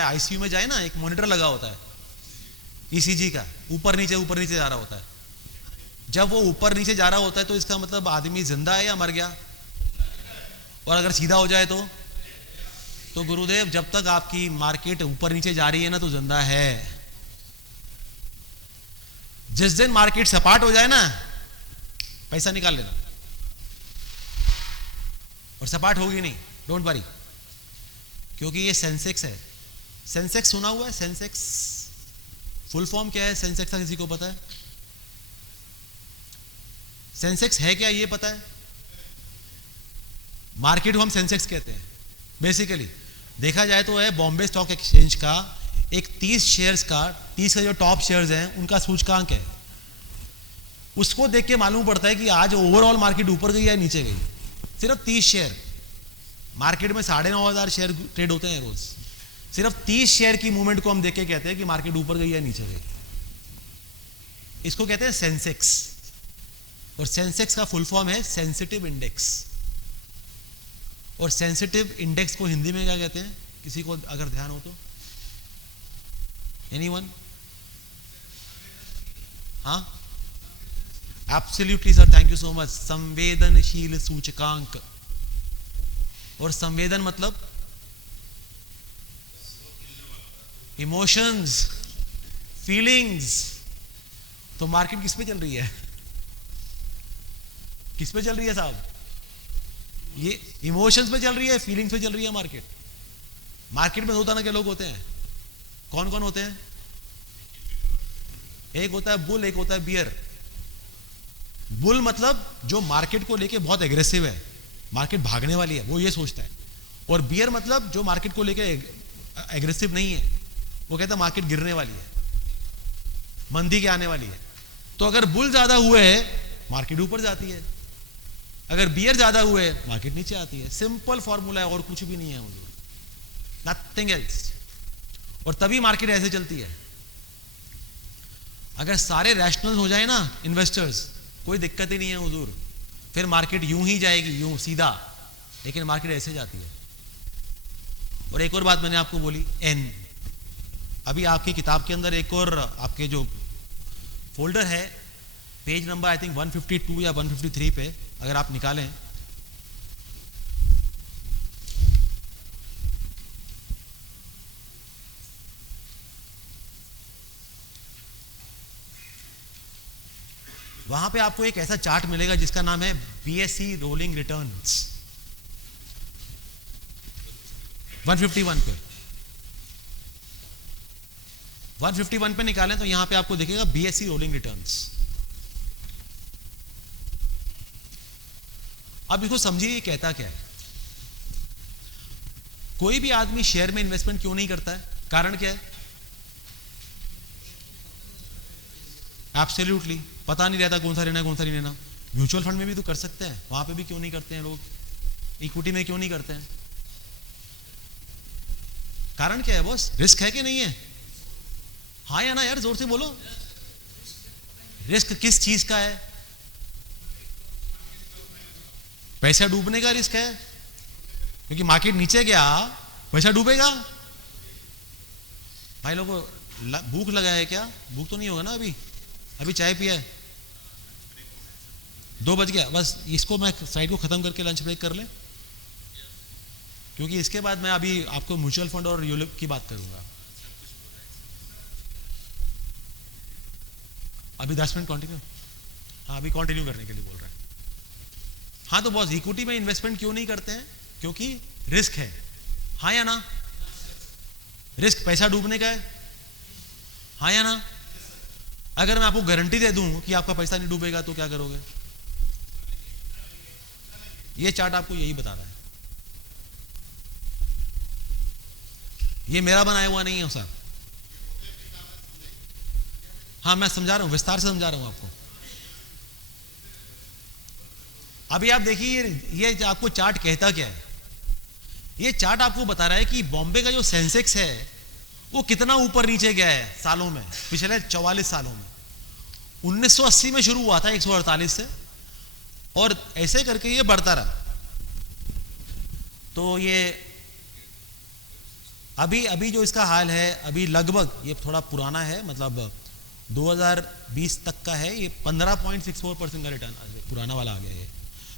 ICU में जाए ना, एक मॉनिटर लगा होता है ईसीजी का, ऊपर नीचे जा रहा होता है। जब वो ऊपर नीचे जा रहा होता है तो इसका मतलब आदमी जिंदा है या मर गया। और अगर सीधा हो जाए तो गुरुदेव जब तक आपकी मार्केट ऊपर नीचे जा रही है ना तो जिंदा है। जिस दिन मार्केट सपाट हो जाए ना, पैसा निकाल लेना। और सपाट होगी नहीं, डोंट वरी, क्योंकि ये सेंसेक्स है। सेंसेक्स सुना हुआ है? सेंसेक्स फुल फॉर्म क्या है सेंसेक्स का, किसी को पता है? सेंसेक्स है क्या ये पता है? मार्केट को हम सेंसेक्स कहते हैं। बेसिकली देखा जाए तो है बॉम्बे स्टॉक एक्सचेंज का एक 30 शेयर्स का, 30 का जो टॉप शेयर्स हैं उनका सूचकांक है। उसको देख के मालूम पड़ता है कि आज ओवरऑल मार्केट ऊपर गई या नीचे गई। सिर्फ 30 शेयर, मार्केट में 9,500 शेयर ट्रेड होते हैं रोज, सिर्फ 30 शेयर की मूवमेंट को हम देख के कहते हैं कि मार्केट ऊपर गई या नीचे गई। इसको कहते हैं सेंसेक्स। और सेंसेक्स का फुल फॉर्म है सेंसिटिव इंडेक्स। और सेंसिटिव इंडेक्स को हिंदी में क्या कहते हैं, किसी को अगर ध्यान हो तो? एनीवन? हाँ, absolutely sir, thank you so much. संवेदनशील सूचकांक। और संवेदन मतलब इमोशंस, फीलिंग्स। तो मार्केट किस पे चल रही है? किस पे चल रही है साहब? ये इमोशंस पे चल रही है, फीलिंग्स पे चल रही है मार्केट। मार्केट में दो तरह के लोग होते हैं। कौन कौन होते हैं? एक होता है बुल, एक होता है बियर। बुल मतलब जो मार्केट को लेके बहुत एग्रेसिव है, मार्केट भागने वाली है, वो ये सोचता है। और बियर मतलब जो मार्केट को लेके एग्रेसिव नहीं है, वो कहता है मार्केट गिरने वाली है, मंदी के आने वाली है। तो अगर बुल ज्यादा हुए मार्केट ऊपर जाती है, अगर बियर ज्यादा हुए मार्केट नीचे आती है। सिंपल फॉर्मूला है, और कुछ भी नहीं है, नथिंग एल्स। और तभी मार्केट ऐसे चलती है। अगर सारे रैशनल हो जाए ना इन्वेस्टर्स, कोई दिक्कत ही नहीं है हुजूर, फिर मार्केट यूं ही जाएगी, यूं सीधा। लेकिन मार्केट ऐसे जाती है। और एक और बात मैंने आपको बोली, एन। अभी आपकी किताब के अंदर एक और आपके जो फोल्डर है, पेज नंबर आई थिंक 152 या 153 पे अगर आप निकालें, वहां पे आपको एक ऐसा चार्ट मिलेगा जिसका नाम है बीएसई रोलिंग रिटर्न्स। 151 पे, 151 पे निकालें तो यहां पे आपको दिखेगा बीएसई रोलिंग रिटर्न्स। अब इसको समझिए ये कहता क्या है। कोई भी आदमी शेयर में इन्वेस्टमेंट क्यों नहीं करता है? कारण क्या है? एब्सोल्युटली पता नहीं रहता कौन सा लेना है कौन सा नहीं लेना। म्यूचुअल फंड में भी तो कर सकते हैं, वहां पे भी क्यों नहीं करते हैं लोग? इक्विटी में क्यों नहीं करते हैं? कारण क्या है बॉस? रिस्क है कि नहीं है? हाँ या ना यार, जोर से बोलो। रिस्क किस चीज का है? पैसा डूबने का रिस्क है, क्योंकि मार्केट नीचे गया पैसा डूबेगा। भाई लोगों को भूख लगा है क्या? भूख तो नहीं होगा ना अभी? अभी चाय पिया है, 2 बज गया। बस इसको मैं साइड को खत्म करके लंच ब्रेक कर ले, क्योंकि इसके बाद मैं अभी आपको म्यूचुअल फंड और यूलिप की बात करूंगा। अभी 10 मिनट कंटिन्यू। हाँ, अभी कंटिन्यू करने के लिए बोल रहे हैं। हाँ तो बॉस, इक्विटी में इन्वेस्टमेंट क्यों नहीं करते हैं? क्योंकि रिस्क है। हाँ या ना? रिस्क पैसा डूबने का है। हाँ या ना? अगर मैं आपको गारंटी दे दूं कि आपका पैसा नहीं डूबेगा तो क्या करोगे? ये चार्ट आपको यही बता रहा है। ये मेरा बनाया हुआ नहीं है सर। हाँ मैं समझा रहा हूं, विस्तार से समझा रहा हूं आपको। अभी आप देखिए ये आपको चार्ट कहता क्या है। ये चार्ट आपको बता रहा है कि बॉम्बे का जो सेंसेक्स है वो कितना ऊपर नीचे गया है सालों में, पिछले 44 सालों में। 1980 में शुरू हुआ था 148 से, और ऐसे करके ये बढ़ता रहा। तो ये अभी अभी जो इसका हाल है, अभी लगभग, ये थोड़ा पुराना है, मतलब 2020 तक का है, ये 15.64% का रिटर्न पुराना वाला आ गया है।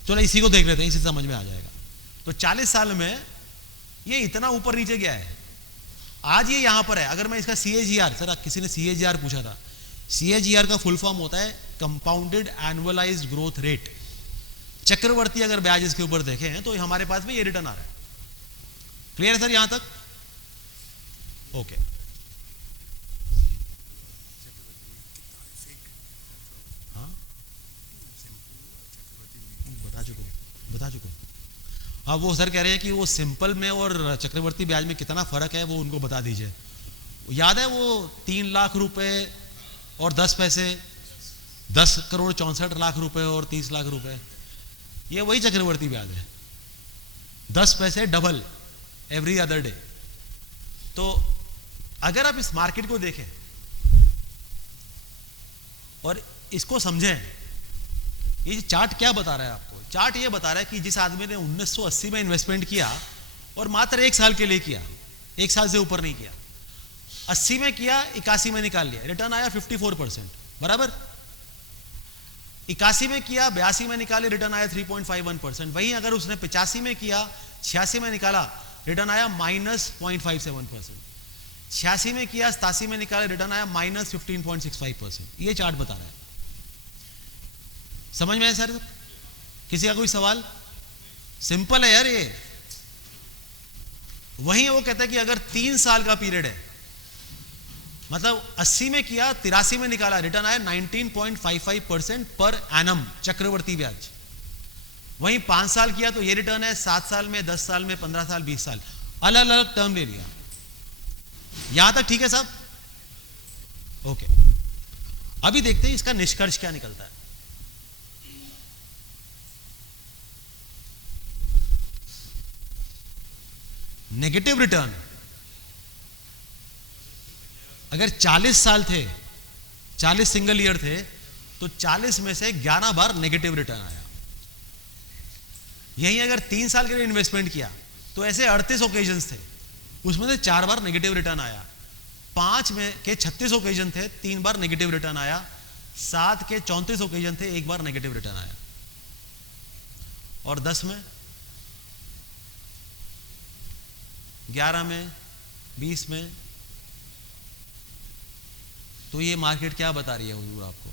चलो इसी को देख लेते हैं, इसी समझ में आ जाएगा। तो 40 साल में ये इतना ऊपर नीचे गया है, आज ये यहां पर है। अगर मैं इसका CAGR, सर किसी ने CAGR पूछा था, CAGR का फुल फॉर्म होता है कंपाउंडेड एनुअलाइज्ड ग्रोथ रेट। चक्रवर्ती अगर ब्याज इसके ऊपर देखें हैं तो हमारे पास में ये रिटर्न आ रहा है। क्लियर है सर यहां तक? ओके। हाँ बता चुका। अब वो सर कह रहे हैं कि वो सिंपल में और चक्रवर्ती ब्याज में कितना फर्क है वो उनको बता दीजिए। याद है वो 3 लाख रुपए और 10 पैसे, 10 करोड़ 64 लाख रुपए और 30 लाख रुपए, ये वही चक्रवर्ती ब्याज है। 10 पैसे डबल एवरी अदर डे। तो अगर आप इस मार्केट को देखें और इसको समझें, ये चार्ट क्या बता रहा है आपको? चार्ट ये बता रहा है कि जिस आदमी ने 1980 में इन्वेस्टमेंट किया और मात्र 1 साल के लिए किया, 1 साल से ऊपर नहीं किया, 80 में किया, 81 में निकाल लिया, रिटर्न आया 54%, बराबर। 81 में किया, 82 में निकाले, रिटर्न आया 3.51%। वहीं अगर उसने 85 में किया, 86 में निकाला, रिटर्न आया -0.57%। 86 में किया, 87 में निकाला, रिटर्न आया -15.65%। ये चार्ट बता रहा है। समझ में आया सर? किसी का कोई सवाल? सिंपल है यार ये। वहीं वो कहता है कि अगर 3 साल का पीरियड है, मतलब 80 में किया, 83 में निकाला, रिटर्न आया 19.55% पर एनम चक्रवर्ती ब्याज। वहीं 5 साल किया तो ये रिटर्न है, 7 साल में, 10 साल में, 15 साल, 20 साल, अलग अलग टर्म ले लिया। यहां तक ठीक है साहब? ओके। अभी देखते हैं इसका निष्कर्ष क्या निकलता है। नेगेटिव रिटर्न अगर 40 साल थे, 40 सिंगल ईयर थे, तो 40 में से 11 बार नेगेटिव रिटर्न आया। यही अगर 3 साल के लिए इन्वेस्टमेंट किया तो ऐसे 38 ओकेजन्स थे, उसमें से 4 बार नेगेटिव रिटर्न आया। 5 में के 36 ओकेजन थे, 3 बार नेगेटिव रिटर्न आया। 7 के 34 ओकेजन थे, 1 बार नेगेटिव रिटर्न आया। और 10 में, 11 में, 20 में। तो ये मार्केट क्या बता रही है हुजूर आपको?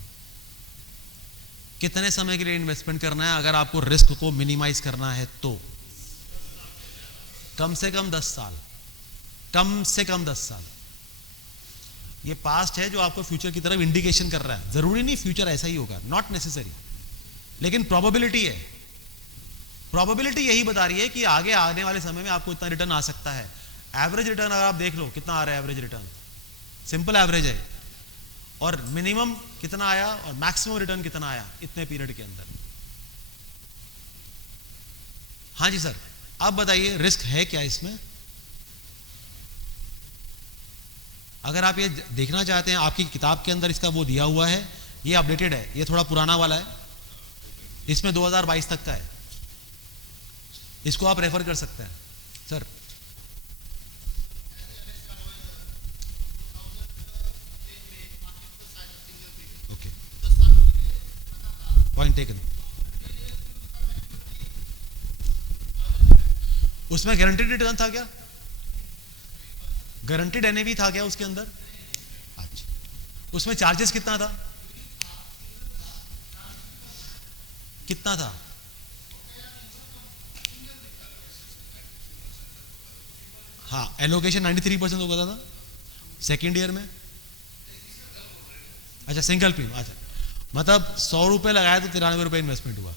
कितने समय के लिए इन्वेस्टमेंट करना है अगर आपको रिस्क को मिनिमाइज करना है तो? कम से कम 10 साल, कम से कम 10 साल। ये पास्ट है जो आपको फ्यूचर की तरफ इंडिकेशन कर रहा है। जरूरी नहीं फ्यूचर ऐसा ही होगा, नॉट नेसेसरी, लेकिन प्रोबेबिलिटी है। प्रोबेबिलिटी यही बता रही है कि आगे आने वाले समय में आपको इतना रिटर्न आ सकता है। एवरेज रिटर्न अगर आप देख लो कितना आ रहा है, एवरेज रिटर्न सिंपल एवरेज है, और मिनिमम कितना आया और मैक्सिमम रिटर्न कितना आया इतने पीरियड के अंदर। हाँ जी सर, आप बताइए रिस्क है क्या इसमें? अगर आप ये देखना चाहते हैं, आपकी किताब के अंदर इसका वो दिया हुआ है, ये अपडेटेड है, ये थोड़ा पुराना वाला है, इसमें 2022 तक का है, इसको आप रेफर कर सकते हैं सर। Okay, point taken. उसमें गारंटीड रिटर्न था क्या? गारंटीड एनएवी था क्या उसके अंदर? अच्छा, उसमें चार्जेस कितना था? कितना था? हाँ, एलोकेशन 93% हो गया था सेकेंड ईयर में। अच्छा, सिंगल प्रीमियम, अच्छा, मतलब 100 रुपए लगाया तो 93 रुपए इन्वेस्टमेंट हुआ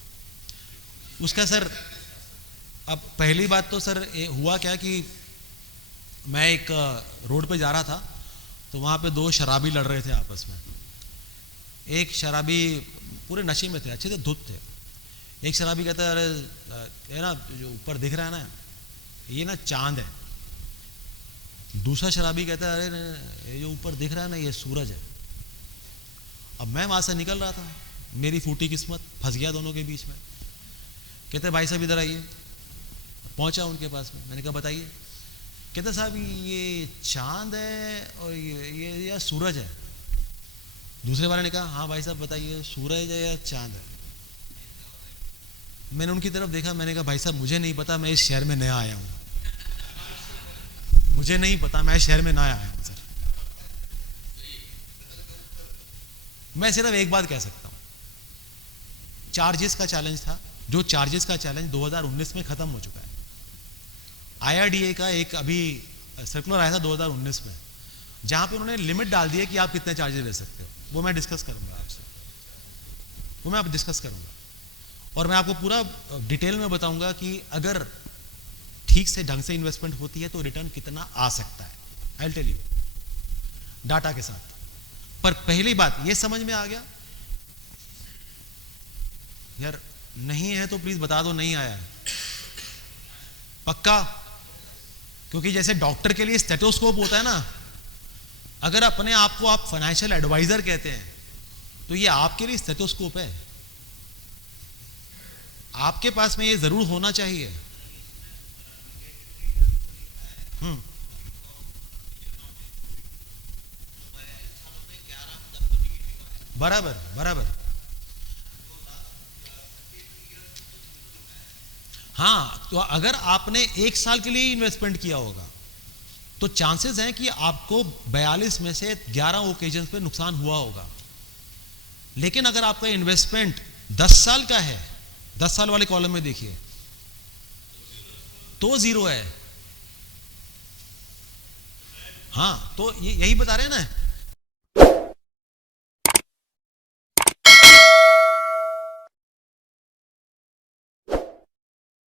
उसका। सर अब पहली बात तो सर हुआ क्या कि मैं एक रोड पे जा रहा था, तो वहाँ पे 2 शराबी लड़ रहे थे आपस में। एक शराबी पूरे नशे में थे, अच्छे थे, धुत थे। एक शराबी कहता है अरे ये ना जो ऊपर दिख रहा है ना, ये ना चांद है। दूसरा शराबी कहता है अरे ये जो ऊपर दिख रहा है ना, ये सूरज है। अब मैं वहाँ से निकल रहा था, मेरी फूटी किस्मत, फंस गया दोनों के बीच में। कहते भाई साहब इधर आइए। पहुँचा उनके पास में, मैंने कहा बताइए। कहते साहब ये चांद है और ये या सूरज है। दूसरे वाले ने कहा हाँ भाई साहब बताइए सूरज है या चांद है। मैंने उनकी तरफ देखा, मैंने कहा भाई साहब मुझे नहीं पता, मैं इस शहर में नया आया हूँ, मुझे नहीं पता, मैं इस शहर में नया आया हूँ सर। मैं सिर्फ एक बात कह सकता हूँ, चार्जेस का चैलेंज था, जो चार्जेस का चैलेंज 2019 में खत्म हो चुका है। IRDA का एक अभी सर्कुलर आया था 2019 में, जहां पे उन्होंने लिमिट डाल दी है कि आप कितने चार्जेस ले सकते हो। वो मैं डिस्कस करूंगा आपसे, वो मैं आप डिस्कस करूंगा, और मैं आपको पूरा डिटेल में बताऊंगा कि अगर ठीक से ढंग से इन्वेस्टमेंट होती है तो रिटर्न कितना आ सकता है। I will tell you data के साथ। पर पहली बात ये समझ में आ गया यार, नहीं है तो प्लीज बता दो नहीं आया है, पक्का। क्योंकि जैसे डॉक्टर के लिए स्टेथोस्कोप होता है ना, अगर अपने आप को आप फाइनेंशियल एडवाइजर कहते हैं तो ये आपके लिए स्टेथोस्कोप है, आपके पास में ये जरूर होना चाहिए। बराबर बराबर। हाँ, तो अगर आपने एक साल के लिए इन्वेस्टमेंट किया होगा तो चांसेस हैं कि आपको 42 में से 11 ओकेजन पे नुकसान हुआ होगा। लेकिन अगर आपका इन्वेस्टमेंट 10 साल का है, 10 साल वाले कॉलम में देखिए तो जीरो है। हाँ, तो यही बता रहे हैं ना।